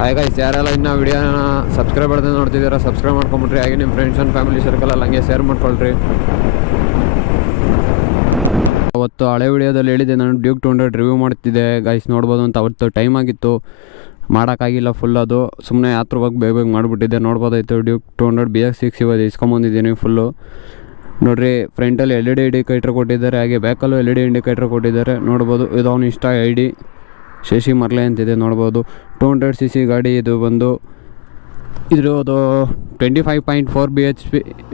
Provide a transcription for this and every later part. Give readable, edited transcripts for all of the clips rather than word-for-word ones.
Hi guys, ಯಾರೆಲ್ಲ ಇನ್ನೂ ವಿಡಿಯೋನ ಸಬ್ಸ್ಕ್ರೈಬ್ ಮಾಡ್ದೆ ನೋಡ್ತಿದ್ದೀರಾ ಸಬ್ಸ್ಕ್ರೈಬ್ ಮಾಡ್ಕೊಂಬಿಟ್ರಿ. ಹಾಗೆ ನಿಮ್ಮ ಫ್ರೆಂಡ್ಸ್ ಆ್ಯಂಡ್ ಫ್ಯಾಮಿಲಿ ಸರ್ಕಲಲ್ಲಿ ಹಂಗೆ ಶೇರ್ ಮಾಡ್ಕೊಳ್ರಿ. ಅವತ್ತು ಹಳೆ ವಿಡಿಯೋದಲ್ಲಿ ಹೇಳಿದ್ದೆ ನಾನು ಡ್ಯೂಕ್ 200 ರಿವ್ಯೂ ಮಾಡ್ತಿದ್ದೆ ಗೈಸ್, ನೋಡ್ಬೋದು ಅಂತ. ಅವತ್ತು ಟೈಮ್ ಆಗಿತ್ತು, ಮಾಡೋಕ್ಕಾಗಿಲ್ಲ ಫುಲ್. ಅದು ಸುಮ್ಮನೆ ಯಾತ್ರೆಗೆ ಬೇಗ ಮಾಡಿಬಿಟ್ಟಿದ್ದೆ. ನೋಡ್ಬೋದಾಯ್ತು ಡ್ಯೂಕ್ 200 BX6 ಇವತ್ತು ಇಸ್ಕೊಂಬಂದಿದ್ದೀನಿ ಫುಲ್ಲು. ನೋಡಿರಿ, ಫ್ರಂಟಲ್ಲಿ LED ಇಂಡಿಕೇಟರ್ ಕೊಟ್ಟಿದ್ದಾರೆ, ಹಾಗೆ ಬ್ಯಾಕಲ್ಲೂ LED ಇಂಡಿಕೇಟರ್ ಕೊಟ್ಟಿದ್ದಾರೆ. ನೋಡ್ಬೋದು, ಇದು ಅವ್ನು ಇನ್ಸ್ಟಾ ID ಶಶಿ ಮರ್ಲೆ ಅಂತಿದೆ. ನೋಡ್ಬೋದು 200cc ಗಾಡಿ. ಇದು ಬಂದು ಇದ್ರದ್ದು 25.4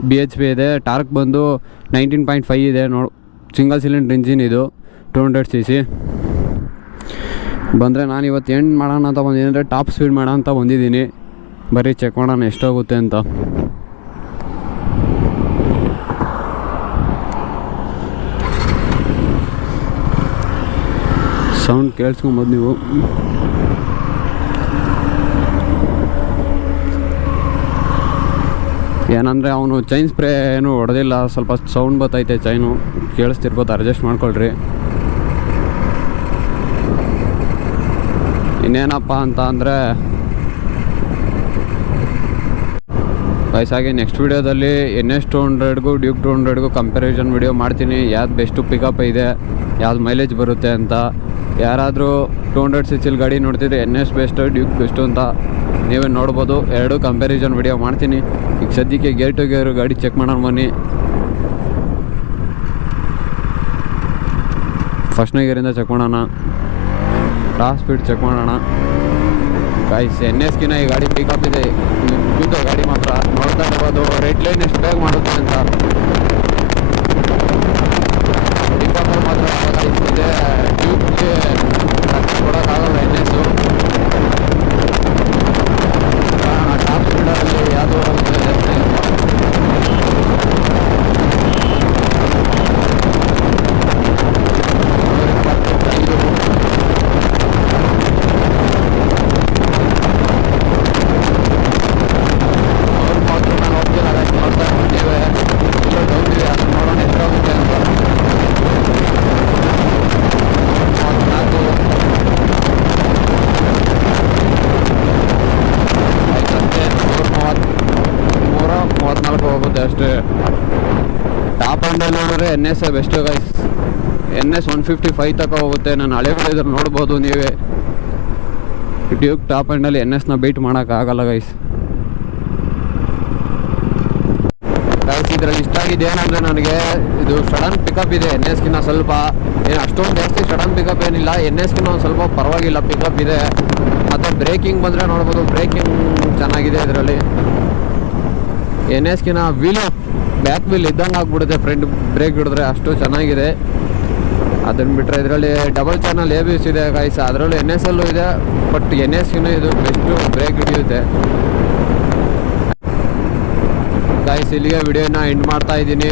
BHP ಇದೆ. ಟಾರ್ಕ್ ಬಂದು 19.5 ಇದೆ. ಸಿಂಗಲ್ ಸಿಲಿಂಡ್ರ್ ಇಂಜಿನ್ ಇದು 200cc. ಬಂದರೆ ನಾನು ಇವತ್ತು ಎಂಡ್ ಮಾಡೋಣ ಅಂತ ಬಂದಿದ್ದೀನಿ, ಅಂದರೆ ಟಾಪ್ ಸ್ಪೀಡ್ ಮಾಡೋಣ ಅಂತ ಬಂದಿದ್ದೀನಿ. ಬರೀ ಚೆಕ್ ಮಾಡೋಣ ಎಷ್ಟಾಗುತ್ತೆ ಅಂತ. ಸೌಂಡ್ ಕೇಳಿಸ್ಕೊಬೋದು ನೀವು. ಏನಂದರೆ ಅವನು ಚೈನ್ ಸ್ಪ್ರೇ ಏನು ಹೊಡೆದಿಲ್ಲ, ಸ್ವಲ್ಪ ಸೌಂಡ್ ಬರ್ತೈತೆ ಚೈನು, ಕೇಳಿಸ್ತಿರ್ಬೋದು, ಅಡ್ಜಸ್ಟ್ ಮಾಡ್ಕೊಳ್ರಿ. ಇನ್ನೇನಪ್ಪ ಅಂತ ಅಂದರೆ ವಯಸ್ಸಾಗಿ ನೆಕ್ಸ್ಟ್ ವೀಡಿಯೋದಲ್ಲಿ NS 200ಗೂ ಡ್ಯೂಕ್ 200ಗೂ ಕಂಪ್ಯಾರಿಸನ್ ವಿಡಿಯೋ ಮಾಡ್ತೀನಿ. ಯಾವ್ದು ಬೆಸ್ಟು ಪಿಕಪ್ ಇದೆ, ಯಾವ್ದು ಮೈಲೇಜ್ ಬರುತ್ತೆ ಅಂತ. ಯಾರಾದರೂ 200cc ಗಾಡಿ ನೋಡ್ತಿದ್ರೆ NS ಬೆಸ್ಟು ಡ್ಯೂಕ್ ಬೆಸ್ಟು ಅಂತ ನೀವೇ ನೋಡ್ಬೋದು. ಎರಡು ಕಂಪ್ಯಾರಿಸನ್ ವಿಡಿಯೋ ಮಾಡ್ತೀನಿ. ಈಗ ಸದ್ಯಕ್ಕೆ ಗೇರ್ ಟು ಗೇರ್ ಗಾಡಿ ಚೆಕ್ ಮಾಡೋಣ ಬನ್ನಿ. ಫಸ್ಟ್ನೇ ಗೇರಿಂದ ಚೆಕ್ ಮಾಡೋಣ, ಟಾಪ್ ಸ್ಪೀಡ್ ಚೆಕ್ ಮಾಡೋಣ. ಗೈಸ್, NSಗಿನ ಈ ಗಾಡಿ ಪಿಕಪ್ ಇದೆ, ಇದ್ದು ಗಾಡಿ ಮಾತ್ರ ನೋಡ್ತಾ ಇರ್ಬೋದು. ರೆಡ್ ಲೈನ್ ಎಷ್ಟು ಬೇಗ ಮಾಡುತ್ತೆ ಅಂತ. ಪಿಕಪ್ ಮಾತ್ರ ಇದೆ, ಡ್ಯೂಕ್ಗೆ ಕೊಡೋಕ್ಕಾಗಲ್ಲ NS. ಟಾಪ್ ಸ್ಪೀಡಲ್ಲಿ ಯಾವುದು ಹೋಗುತ್ತೆ ಅಷ್ಟೇ. ಟಾಪ್ ಹ್ಯಾಂಡಲ್ ನೋಡಿದ್ರೆ NS ಬೆಸ್ಟು ಗೈಸ್. NS 155 ತನಕ ಹೋಗುತ್ತೆ. ನಾನು ಹಳೆ ಇದ್ರೆ ನೋಡ್ಬೋದು ನೀವೇ. ಡ್ಯೂಕ್ ಟಾಪ್ ಹ್ಯಾಂಡಲ್ NSನ ಬೀಟ್ ಮಾಡೋಕ್ಕಾಗಲ್ಲ ಗೈಸ್. ಇದರಲ್ಲಿ ಇಷ್ಟ ಆಗಿದೆ ಏನಂದರೆ ನನಗೆ ಇದು ಸಡನ್ ಪಿಕಪ್ ಇದೆ. NSಗಿನ್ನ ಸ್ವಲ್ಪ ಏನು ಅಷ್ಟೊಂದು ಜಾಸ್ತಿ ಸಡನ್ ಪಿಕಪ್ ಏನಿಲ್ಲ, NSಗಿನ್ನ ಒಂದು ಸ್ವಲ್ಪ ಪರವಾಗಿಲ್ಲ ಪಿಕಪ್ ಇದೆ. ಮತ್ತು ಬ್ರೇಕಿಂಗ್ ಬಂದರೆ ನೋಡ್ಬೋದು, ಬ್ರೇಕಿಂಗ್ ಚೆನ್ನಾಗಿದೆ ಇದರಲ್ಲಿ. NSಗಿನ್ನ ವೀಲ್ ಬ್ಯಾಕ್ ವೀಲ್ ಇದ್ದಂಗೆ ಆಗ್ಬಿಡುತ್ತೆ ಫ್ರಂಟ್ ಬ್ರೇಕ್ ಹಿಡಿದ್ರೆ, ಅಷ್ಟು ಚೆನ್ನಾಗಿದೆ. ಅದನ್ನು ಬಿಟ್ಟರೆ ಇದರಲ್ಲಿ ಡಬಲ್ ಚಾನಲ್ ABS ಇದೆ ಗೈಸ್. ಅದರಲ್ಲೂ NSಲ್ಲೂ ಇದೆ, ಬಟ್ NSಗಿನ್ನ ಇದು ಬೆಸ್ಟು ಬ್ರೇಕ್ ಹಿಡಿಯುತ್ತೆ ಗೈಸ್. ಇಲ್ಲಿಗೆ ವಿಡಿಯೋನ ಎಂಡ್ ಮಾಡ್ತಾ ಇದ್ದೀನಿ.